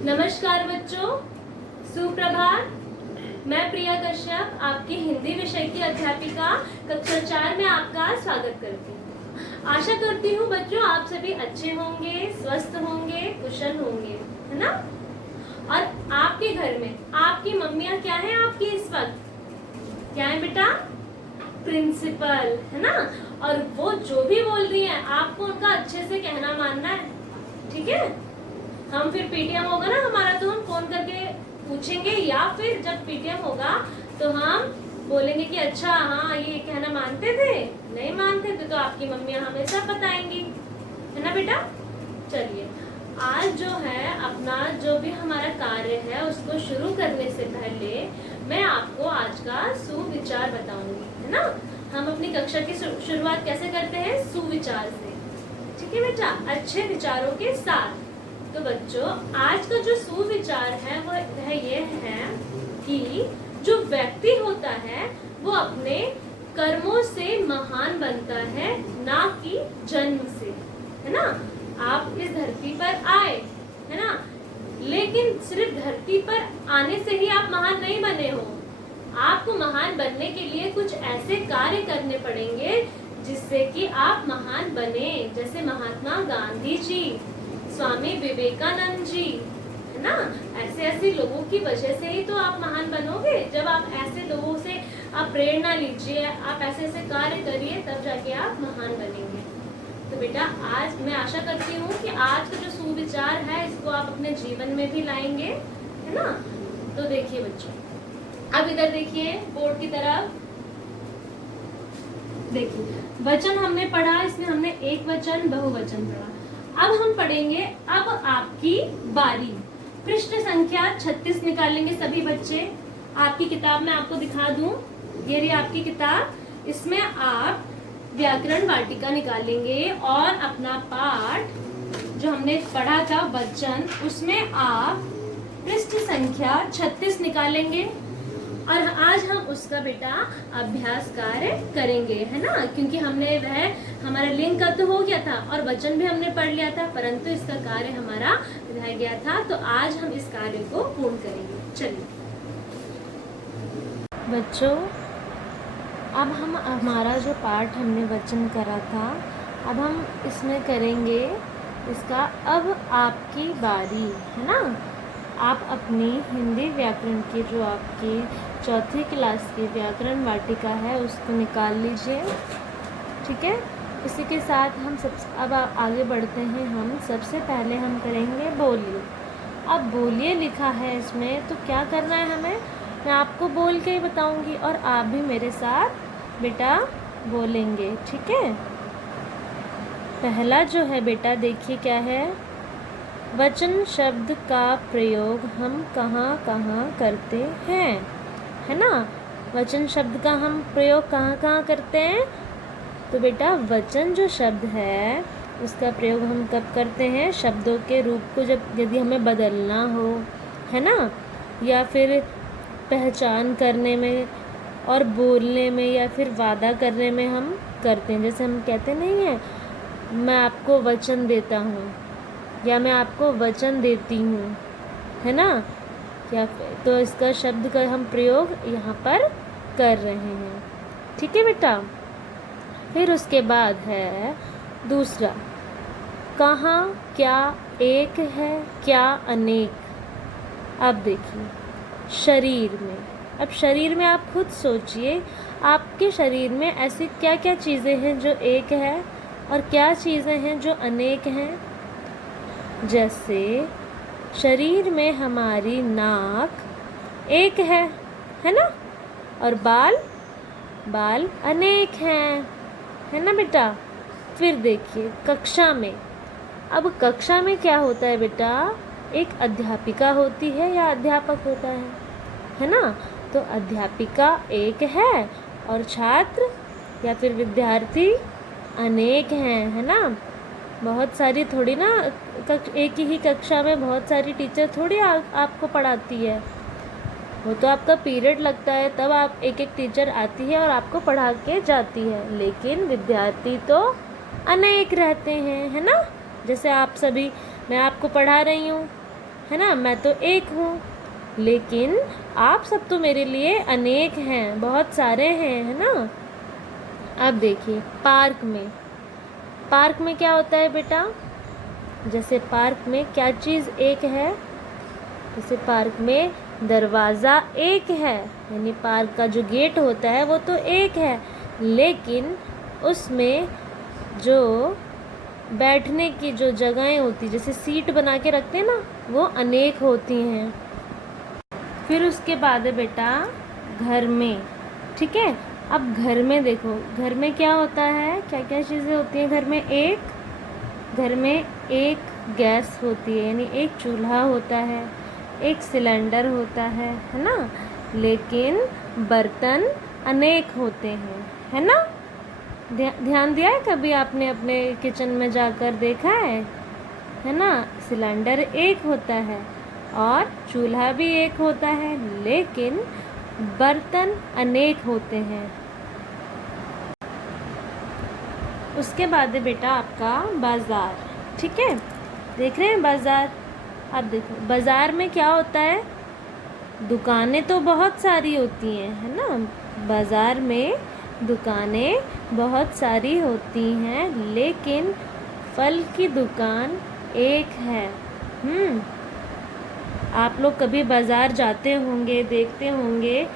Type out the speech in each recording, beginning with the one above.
नमस्कार बच्चों, सुप्रभात। मैं प्रिया कश्यप, आपकी हिंदी विषय की अध्यापिका कक्षा 4 में आपका स्वागत करती हूँ। आशा करती हूँ बच्चों आप सभी अच्छे होंगे, स्वस्थ होंगे, कुशल होंगे, है ना। और आपके घर में आपकी मम्मियाँ क्या है आपकी इस वक्त? क्या है बेटा? प्रिंसिपल, है ना। और वो जो भी बोल रही है आपको उनका अच्छे से कहना मानना है, ठीक है। हम फिर पीटीएम होगा ना हमारा तो हम फोन करके पूछेंगे, या फिर जब पीटीएम होगा तो हम बोलेंगे कि अच्छा हाँ ये कहना मानते थे, नहीं मानते थे तो आपकी मम्मियाँ हमें सब बताएंगी, है ना बेटा। चलिए आज जो है अपना जो भी हमारा कार्य है उसको शुरू करने से पहले मैं आपको आज का सुविचार बताऊंगी, है ना। हम अपनी कक्षा की शुरुआत कैसे करते हैं? सुविचार से, ठीक है बेटा, अच्छे विचारों के साथ। तो बच्चों आज का जो सुविचार है वह ये है कि जो व्यक्ति होता है वो अपने कर्मों से महान बनता है, ना कि जन्म से, है ना। आप इस धरती पर आए, है ना, लेकिन सिर्फ धरती पर आने से ही आप महान नहीं बने हो। आपको महान बनने के लिए कुछ ऐसे कार्य करने पड़ेंगे जिससे कि आप महान बने, जैसे महात्मा गांधी जी, स्वामी विवेकानंद जी, है ना। ऐसे लोगों की वजह से ही तो आप महान बनोगे। जब आप ऐसे लोगों से आप प्रेरणा लीजिए, आप ऐसे कार्य करिए, तब जाके आप महान बनेंगे। तो बेटा आज मैं आशा करती हूँ कि आज का जो सुविचार है इसको आप अपने जीवन में भी लाएंगे, है ना। तो देखिए बच्चों, अब इधर देखिए बोर्ड की तरफ देखिए, वचन हमने पढ़ा, इसमें हमने एक वचन बहुवचन पढ़ा। अब हम पढ़ेंगे अब आपकी बारी। पृष्ठ संख्या 36 निकालेंगे सभी बच्चे। आपकी किताब में आपको दिखा दूं, ये रही आपकी किताब। इसमें आप व्याकरण वाटिका निकालेंगे और अपना पाठ जो हमने पढ़ा था वचन, उसमें आप पृष्ठ संख्या 36 निकालेंगे और आज हम उसका बेटा अभ्यास कार्य करेंगे, है ना। क्योंकि हमने वह हमारा लिंक का तो हो गया था और वचन भी हमने पढ़ लिया था, परंतु इसका कार्य हमारा रह गया था। तो आज हम इस कार्य को पूर्ण करेंगे। चलिए बच्चों, अब हम हमारा जो पाठ हमने वचन करा था, अब हम इसमें करेंगे इसका अब आपकी बारी, है ना। आप अपनी हिंदी व्याकरण की जो आपकी चौथी क्लास की व्याकरण वाटिका है उसको निकाल लीजिए, ठीक है। इसी के साथ हम अब आगे बढ़ते हैं। हम सबसे पहले हम करेंगे बोलिए। अब बोलिए लिखा है इसमें, तो क्या करना है हमें, मैं आपको बोल के ही बताऊंगी और आप भी मेरे साथ बेटा बोलेंगे, ठीक है। पहला जो है बेटा देखिए क्या है, वचन शब्द का प्रयोग हम कहाँ कहाँ करते हैं, है ना। वचन शब्द का हम प्रयोग कहाँ कहाँ करते हैं? तो बेटा वचन जो शब्द है उसका प्रयोग हम कब करते हैं? शब्दों के रूप को जब यदि हमें बदलना हो, है ना, या फिर पहचान करने में और बोलने में या फिर वादा करने में हम करते हैं। जैसे हम कहते नहीं हैं, मैं आपको वचन देता हूँ या मैं आपको वचन देती हूँ, है ना। या तो इसका शब्द का हम प्रयोग यहाँ पर कर रहे हैं, ठीक है बेटा। फिर उसके बाद है दूसरा, कहाँ क्या एक है, क्या अनेक। अब देखिए शरीर में, अब शरीर में आप खुद सोचिए, आपके शरीर में ऐसी क्या क्या चीज़ें हैं जो एक है और क्या चीज़ें हैं जो अनेक हैं। जैसे शरीर में हमारी नाक एक है ना, और बाल अनेक हैं, है ना बेटा। फिर देखिए कक्षा में, अब कक्षा में क्या होता है बेटा, एक अध्यापिका होती है या अध्यापक होता है ना। तो अध्यापिका एक है और छात्र या फिर विद्यार्थी अनेक हैं, है ना। बहुत सारी थोड़ी ना, एक ही कक्षा में बहुत सारी टीचर थोड़ी आपको पढ़ाती है। वो तो आपका पीरियड लगता है तब आप एक टीचर आती है और आपको पढ़ा के जाती है, लेकिन विद्यार्थी तो अनेक रहते हैं, है ना। जैसे आप सभी, मैं आपको पढ़ा रही हूँ, है ना, मैं तो एक हूँ, लेकिन आप सब तो मेरे लिए अनेक हैं, बहुत सारे हैं, है ना। अब देखिए पार्क में क्या होता है बेटा, जैसे पार्क में क्या चीज़ एक है, जैसे पार्क में दरवाज़ा एक है, यानी पार्क का जो गेट होता है वो तो एक है, लेकिन उसमें जो बैठने की जो जगहें होती, जैसे सीट बना के रखते हैं ना, वो अनेक होती हैं। फिर उसके बाद है बेटा घर में, ठीक है। अब घर में देखो, घर में क्या होता है, क्या क्या चीज़ें होती हैं घर में। घर में एक गैस होती है, यानी एक चूल्हा होता है, एक सिलेंडर होता है ना, लेकिन बर्तन अनेक होते हैं, है ना। ध्यान दिया है कभी आपने अपने किचन में जाकर देखा है ना। सिलेंडर एक होता है और चूल्हा भी एक होता है, लेकिन बर्तन अनेक होते हैं। उसके बाद है बेटा आपका बाज़ार, ठीक है। देख रहे हैं बाज़ार। अब देखो बाज़ार में क्या होता है, दुकानें तो बहुत सारी होती हैं, है ना। बाज़ार में दुकानें बहुत सारी होती हैं, लेकिन फल की दुकान एक है। आप लोग कभी बाज़ार जाते होंगे, देखते होंगे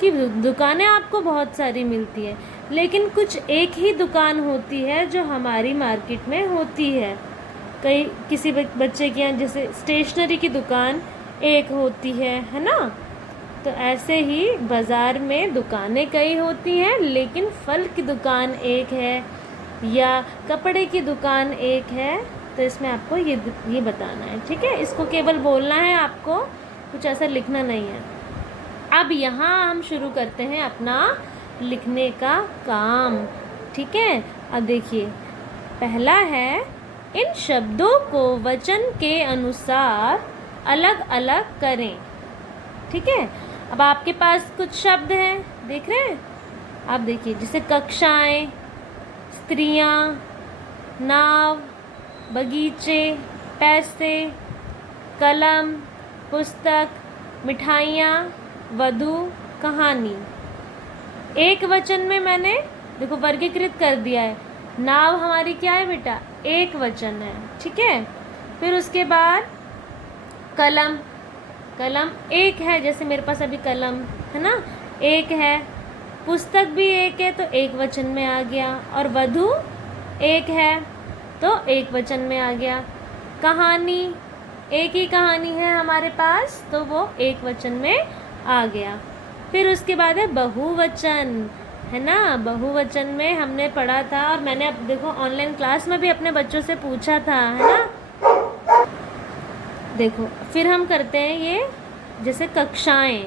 कि दुकानें आपको बहुत सारी मिलती है, लेकिन कुछ एक ही दुकान होती है जो हमारी मार्केट में होती है। किसी बच्चे के यहाँ जैसे स्टेशनरी की दुकान एक होती है ना। तो ऐसे ही बाज़ार में दुकानें कई होती हैं, लेकिन फल की दुकान एक है या कपड़े की दुकान एक है। तो इसमें आपको ये बताना है, ठीक है। इसको केवल बोलना है आपको, कुछ ऐसा लिखना नहीं है। अब यहाँ हम शुरू करते हैं अपना लिखने का काम, ठीक है। अब देखिए पहला है, इन शब्दों को वचन के अनुसार अलग अलग करें, ठीक है। अब आपके पास कुछ शब्द हैं, देख रहे हैं आप। देखिए जैसे कक्षाएं, स्त्रियां, नाव, बगीचे, पैसे, कलम, पुस्तक, मिठाइयाँ, वधु, कहानी। एक वचन में मैंने देखो वर्गीकृत कर दिया है। नाव हमारी क्या है बेटा, एक वचन है, ठीक है। फिर उसके बाद कलम एक है, जैसे मेरे पास अभी कलम है ना, एक है। पुस्तक भी एक है तो एक वचन में आ गया, और वधु एक है तो एक वचन में आ गया। कहानी, एक ही कहानी है हमारे पास तो वो एक वचन में आ गया। फिर उसके बाद है बहुवचन, है ना। बहुवचन में हमने पढ़ा था, और मैंने अब देखो ऑनलाइन क्लास में भी अपने बच्चों से पूछा था, है ना। देखो फिर हम करते हैं ये, जैसे कक्षाएं,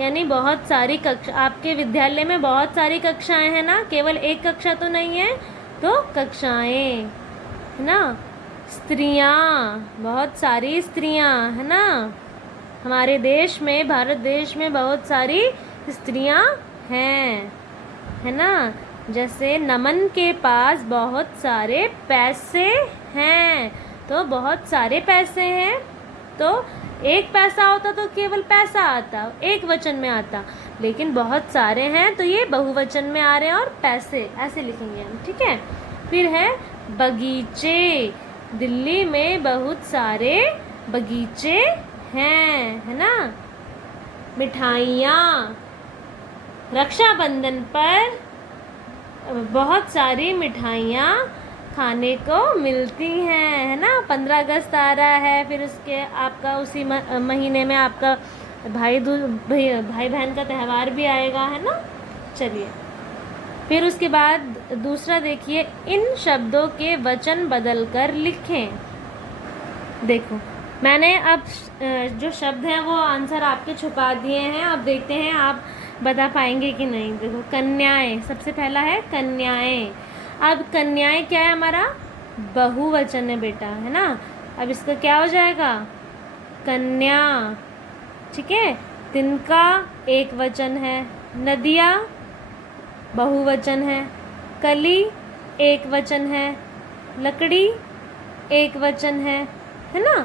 यानी बहुत सारी कक्षा, आपके विद्यालय में बहुत सारी कक्षाएं हैं ना, केवल एक कक्षा तो नहीं है, तो कक्षाएं, है ना। स्त्रियां, बहुत सारी स्त्रियां, है ना। हमारे देश में, भारत देश में बहुत सारी स्त्रियां हैं, है ना। जैसे नमन के पास बहुत सारे पैसे हैं, तो बहुत सारे पैसे हैं, तो एक पैसा होता तो केवल पैसा आता, एक वचन में आता, लेकिन बहुत सारे हैं तो ये बहुवचन में आ रहे हैं, और पैसे ऐसे लिखेंगे हम, ठीक है। फिर है बगीचे, दिल्ली में बहुत सारे बगीचे हैं, है ना। मिठाइयाँ, रक्षाबंधन पर बहुत सारी मिठाइयाँ खाने को मिलती हैं, है ना। 15 अगस्त आ रहा है, फिर उसके आपका उसी महीने में आपका भाई बहन का त्यौहार भी आएगा, है ना। चलिए फिर उसके बाद दूसरा देखिए, इन शब्दों के वचन बदलकर लिखें। देखो मैंने अब जो शब्द हैं वो आंसर आपके छुपा दिए हैं, अब देखते हैं आप बता पाएंगे कि नहीं। देखो कन्याएं, सबसे पहला है कन्याएं। अब कन्याएं क्या है, हमारा बहुवचन है बेटा, है ना। अब इसका क्या हो जाएगा, कन्या, ठीक है। तिनका एक वचन है, नदिया बहुवचन है, कली एक वचन है, लकड़ी एक वचन है ना।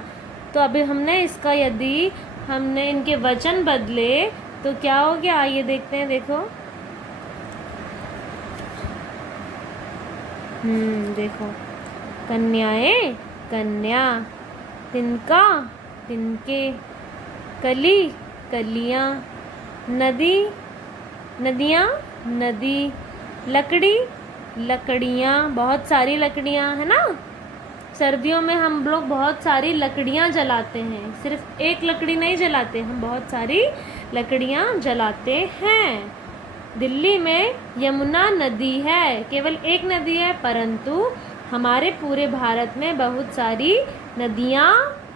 तो अभी हमने इसका यदि हमने इनके वचन बदले तो क्या हो गया, आइए देखते हैं। देखो देखो, कन्याएं कन्या, तिनका तिनके, कली कलियां, नदी नदियाँ नदी, लकड़ी लकड़ियाँ, बहुत सारी लकड़ियाँ, है ना। सर्दियों में हम लोग बहुत सारी लकड़ियाँ जलाते हैं, सिर्फ एक लकड़ी नहीं जलाते, हम बहुत सारी लकड़ियाँ जलाते हैं। दिल्ली में यमुना नदी है, केवल एक नदी है, परंतु हमारे पूरे भारत में बहुत सारी नदियाँ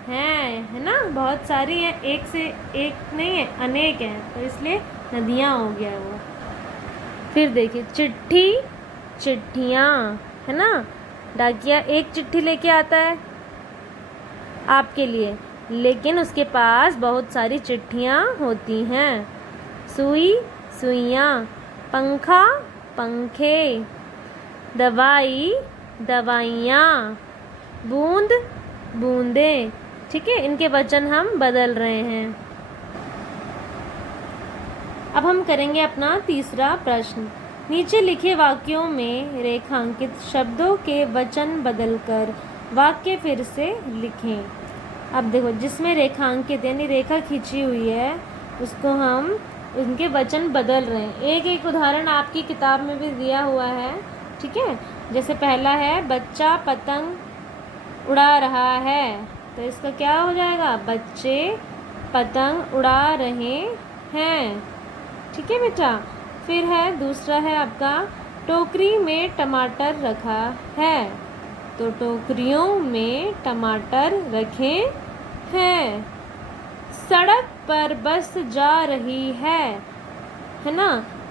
हैं, है ना, बहुत सारी हैं, एक से एक नहीं है, अनेक हैं, तो इसलिए नदियाँ हो गया वो। फिर देखिए, चिट्ठी चिट्ठियाँ, है ना, डाकिया एक चिट्ठी लेके आता है आपके लिए, लेकिन उसके पास बहुत सारी चिट्ठियाँ होती हैं। सुई सुइयाँ, पंखा पंखे, दवाई दवाइयाँ, बूंद बूंदें। ठीक है, इनके वचन हम बदल रहे हैं। अब हम करेंगे अपना तीसरा प्रश्न। नीचे लिखे वाक्यों में रेखांकित शब्दों के वचन बदलकर वाक्य फिर से लिखें। अब देखो, जिसमें रेखांकित यानी रेखा खींची हुई है उसको हम उनके वचन बदल रहे हैं। एक एक उदाहरण आपकी किताब में भी दिया हुआ है। ठीक है, जैसे पहला है, बच्चा पतंग उड़ा रहा है, तो इसका क्या हो जाएगा, बच्चे पतंग उड़ा रहे हैं। ठीक है बेटा। फिर है, दूसरा है आपका, टोकरी में टमाटर रखा है, तो टोकरियों में टमाटर रखे हैं। सड़क पर बस जा रही है ना,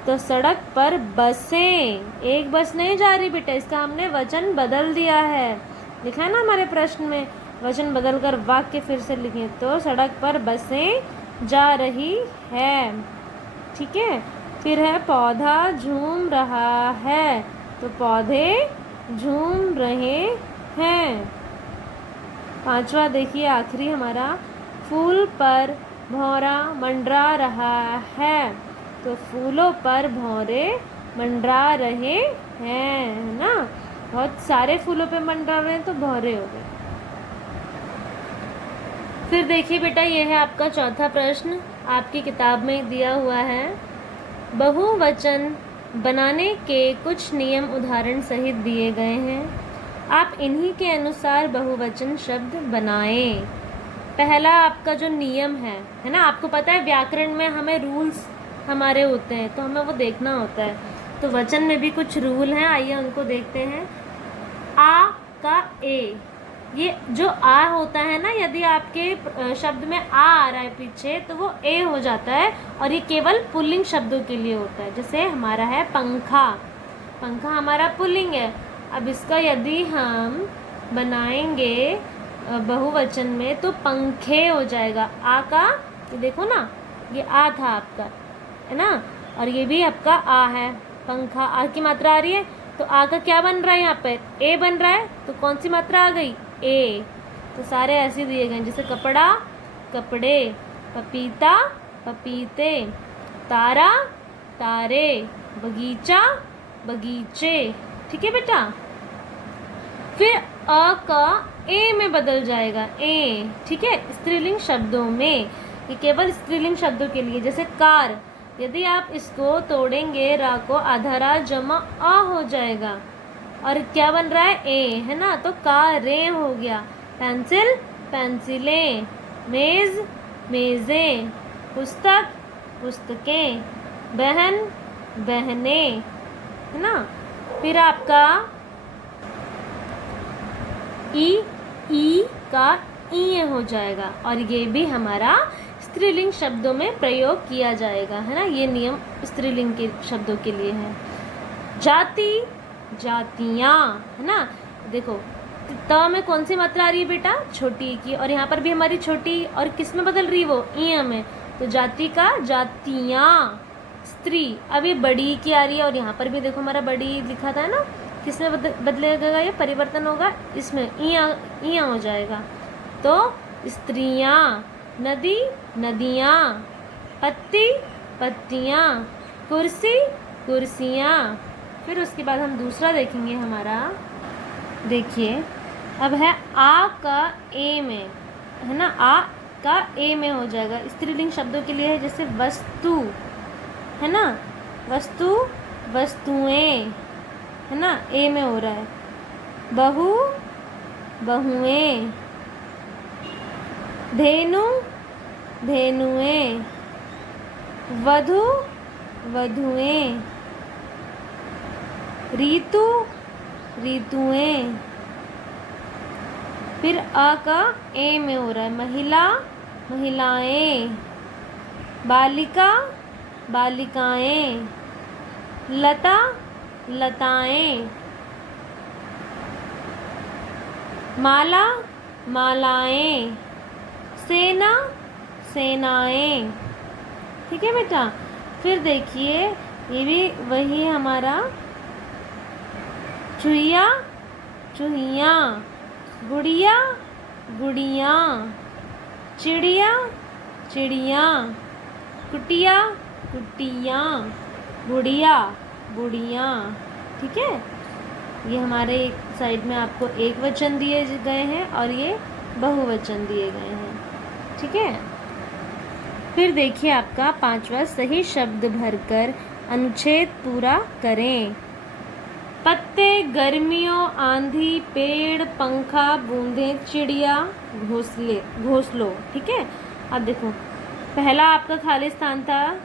तो सड़क पर बसें, एक बस नहीं जा रही बेटा, इसका हमने वचन बदल दिया है, लिखा है ना हमारे प्रश्न में, वचन बदलकर वाक्य फिर से लिखें। तो सड़क पर बसें जा रही है। ठीक है। फिर है, पौधा झूम रहा है, तो पौधे झूम रहे हैं। पांचवा देखिए, आखिरी हमारा, फूल पर भौरा मंडरा रहा है, तो फूलों पर भौरे मंडरा रहे हैं, है ना, बहुत सारे फूलों पे मंडरा रहे हैं तो भौरे हो गए। फिर देखिए बेटा, ये है आपका चौथा प्रश्न, आपकी किताब में दिया हुआ है। बहुवचन बनाने के कुछ नियम उदाहरण सहित दिए गए हैं, आप इन्हीं के अनुसार बहुवचन शब्द बनाएं। पहला आपका जो नियम है ना, आपको पता है व्याकरण में हमें रूल्स हमारे होते हैं, तो हमें वो देखना होता है, तो वचन में भी कुछ रूल हैं, आइए उनको देखते हैं। आ का ए, ये जो आ होता है ना, यदि आपके शब्द में आ रहा है पीछे तो वो ए हो जाता है, और ये केवल पुल्लिंग शब्दों के लिए होता है। जैसे हमारा है पंखा, पंखा हमारा पुल्लिंग है। अब इसका यदि हम बनाएंगे बहुवचन में तो पंखे हो जाएगा। आ का, ये देखो ना, ये आ था आपका, है ना, और ये भी आपका आ है, पंखा, आ की मात्रा आ रही है, तो आ का क्या बन रहा है, यहाँ पे ए बन रहा है, तो कौन सी मात्रा आ गई, ए। तो सारे ऐसे दिए गए, जैसे कपड़ा कपड़े, पपीता पपीते, तारा तारे, बगीचा बगीचे। ठीक है बेटा। फिर अ का ए में बदल जाएगा, ए। ठीक है, स्त्रीलिंग शब्दों में, ये केवल स्त्रीलिंग शब्दों के लिए। जैसे कार, यदि आप इसको तोड़ेंगे, रा को आधा रा जमा आ हो जाएगा, और क्या बन रहा है, ए, है ना, तो कारें हो गया। पेंसिल पेंसिलें, मेज मेज़ें, पुस्तक पुस्तकें, बहन बहनें, है ना। फिर आपका ई का ई हो जाएगा, और ये भी हमारा स्त्रीलिंग शब्दों में प्रयोग किया जाएगा, है ना, ये नियम स्त्रीलिंग के शब्दों के लिए है। जाति जातियाँ, है ना, देखो त में कौन सी मात्रा आ रही है बेटा, छोटी की, और यहाँ पर भी हमारी छोटी, और किस में बदल रही है वो, ई में, तो जाति का जातियाँ, स्त्री। अब ये बड़ी की आ रही है, और यहाँ पर भी देखो हमारा बड़ी लिखा था ना, किसमें बदलेगा, ये परिवर्तन होगा, इसमें इया हो जाएगा, तो स्त्रियाँ, नदी, नदियाँ, पत्ती, पत्तियाँ, कुर्सी, कुर्सियाँ। फिर उसके बाद हम दूसरा देखेंगे हमारा। देखिए अब है आ का ए में, है ना, आ का ए में हो जाएगा। स्त्रीलिंग शब्दों के लिए है जैसे वस्तु, है ना, वस्तु, वस्तुएं, है ना, ए में हो रहा है। बहू, बहुएं, धेनु, धेनुएं, वधू, वधुएं, ऋतु, ऋतुएं। फिर अ का ए में हो रहा है। महिला, महिलाएं, बालिका, बालिकाएं, लता, लताएं, माला, मालाएं, सेना, सेनाएं। ठीक है बेटा। फिर देखिए ये भी वही है हमारा। चूहिया, चूहियाँ, गुड़िया, गुड़ियाँ, चिड़िया, चिड़ियाँ, कुटिया, कुटियाँ, गुड़िया, गुड़ियाँ। ठीक है, ये हमारे एक साइड में आपको एक वचन दिए गए हैं और ये बहुवचन दिए गए हैं। ठीक है। फिर देखिए आपका पांचवा, सही शब्द भरकर अनुच्छेद पूरा करें। पत्ते, गर्मियों, आंधी, पेड़, पंखा, बूंदें, चिड़िया, घोंसले, घोंसलों। ठीक है। अब देखो पहला आपका खाली स्थान था,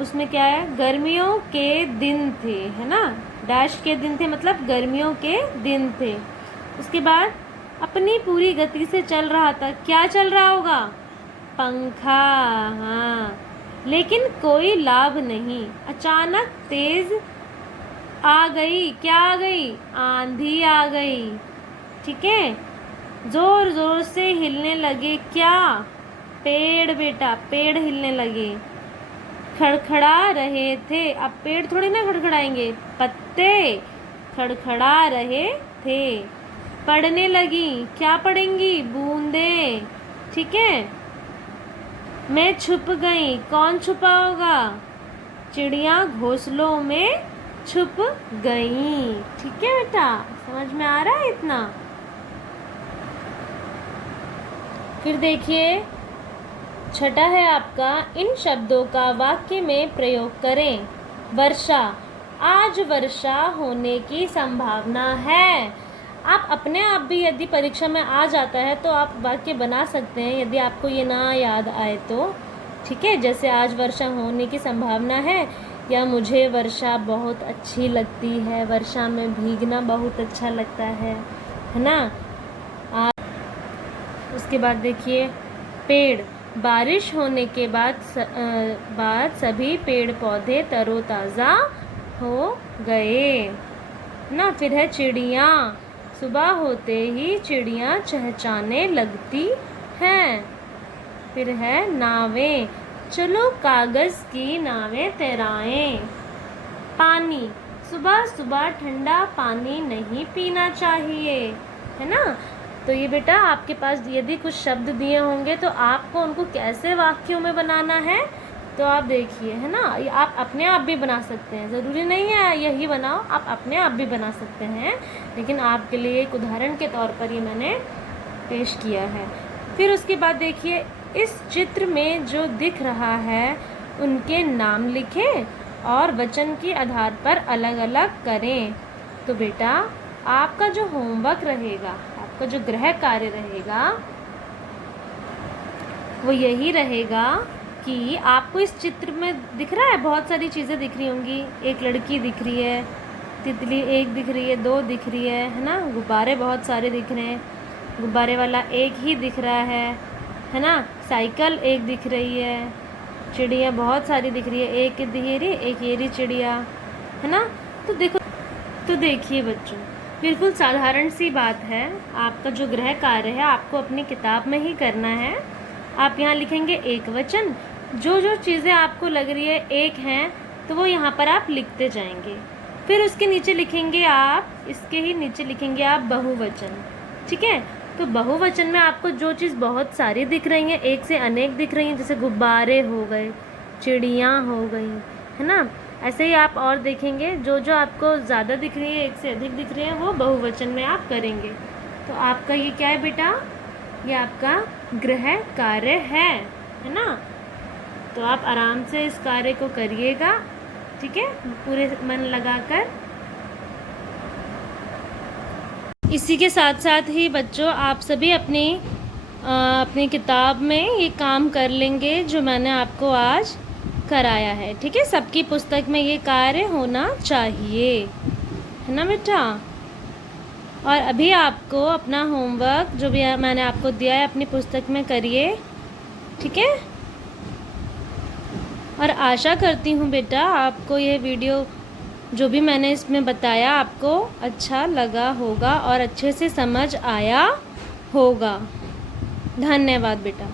उसमें क्या है, गर्मियों के दिन थे, है ना, डैश के दिन थे मतलब गर्मियों के दिन थे। उसके बाद अपनी पूरी गति से चल रहा था, क्या चल रहा होगा, पंखा, हाँ, लेकिन कोई लाभ नहीं। अचानक तेज आ गई, क्या आ गई, आंधी आ गई। ठीक है। जोर जोर से हिलने लगे, क्या, पेड़ बेटा, पेड़ हिलने लगे। खड़खड़ा रहे थे, अब पेड़ थोड़ी ना खड़खड़ाएंगे, पत्ते खड़खड़ा रहे थे। पड़ने लगी, क्या पड़ेंगी, बूंदें। ठीक है। मैं छुप गई, कौन छुपा होगा, चिड़िया घोंसलों में छुप गई। ठीक है बेटा, समझ में आ रहा है इतना। फिर देखिए छठा है आपका, इन शब्दों का वाक्य में प्रयोग करें। वर्षा, आज वर्षा होने की संभावना है। आप अपने आप भी यदि परीक्षा में आ जाता है तो आप वाक्य बना सकते हैं यदि आपको ये ना याद आए तो। ठीक है, जैसे आज वर्षा होने की संभावना है, या मुझे वर्षा बहुत अच्छी लगती है, वर्षा में भीगना बहुत अच्छा लगता है ना। उसके बाद देखिए पेड़, बारिश होने के बाद सभी पेड़ पौधे तरोताज़ा हो गए ना। फिर है चिड़िया, सुबह होते ही चिड़िया चहचहाने लगती हैं। फिर है नावें, चलो कागज़ की नावें तैराएं। पानी, सुबह सुबह ठंडा पानी नहीं पीना चाहिए, है ना। तो ये बेटा आपके पास यदि कुछ शब्द दिए होंगे तो आपको उनको कैसे वाक्यों में बनाना है तो आप देखिए, है ना। आप अपने आप भी बना सकते हैं, ज़रूरी नहीं है यही बनाओ, आप अपने आप भी बना सकते हैं, लेकिन आपके लिए एक उदाहरण के तौर पर ये मैंने पेश किया है। फिर उसके बाद देखिए इस चित्र में जो दिख रहा है उनके नाम लिखें और वचन के आधार पर अलग अलग करें। तो बेटा आपका जो होमवर्क रहेगा, आपका जो गृह कार्य रहेगा वो यही रहेगा कि आपको इस चित्र में दिख रहा है, बहुत सारी चीज़ें दिख रही होंगी। एक लड़की दिख रही है, तितली एक दिख रही है, दो दिख रही है ना, गुब्बारे बहुत सारे दिख रहे हैं, गुब्बारे वाला एक ही दिख रहा है ना, साइकिल एक दिख रही है, चिड़िया बहुत सारी दिख रही है, एक ये रही चिड़िया, है ना। तो देखिए बच्चों, बिल्कुल साधारण सी बात है। आपका जो गृह कार्य है आपको अपनी किताब में ही करना है। आप यहाँ लिखेंगे एक वचन, जो जो चीज़ें आपको लग रही है एक हैं तो वो यहाँ पर आप लिखते जाएंगे। फिर उसके नीचे लिखेंगे आप, इसके ही नीचे लिखेंगे आप बहुवचन। ठीक है, तो बहुवचन में आपको जो चीज़ बहुत सारी दिख रही हैं, एक से अनेक दिख रही हैं, जैसे गुब्बारे हो गए, चिड़ियाँ हो गई, है ना, ऐसे ही आप और देखेंगे जो जो आपको ज़्यादा दिख रही है, एक से अधिक दिख रही है, वो बहुवचन में आप करेंगे। तो आपका ये क्या है बेटा, ये आपका गृह कार्य है ना। तो आप आराम से इस कार्य को करिएगा, ठीक है, पूरे मन लगाकर। इसी के साथ साथ ही बच्चों आप सभी अपनी किताब में ये काम कर लेंगे जो मैंने आपको आज कराया है, ठीक है। सबकी पुस्तक में ये कार्य होना चाहिए, है ना बेटा। और अभी आपको अपना होमवर्क जो भी मैंने आपको दिया है अपनी पुस्तक में करिए, ठीक है। और आशा करती हूँ बेटा आपको ये वीडियो जो भी मैंने इसमें बताया आपको अच्छा लगा होगा और अच्छे से समझ आया होगा। धन्यवाद बेटा।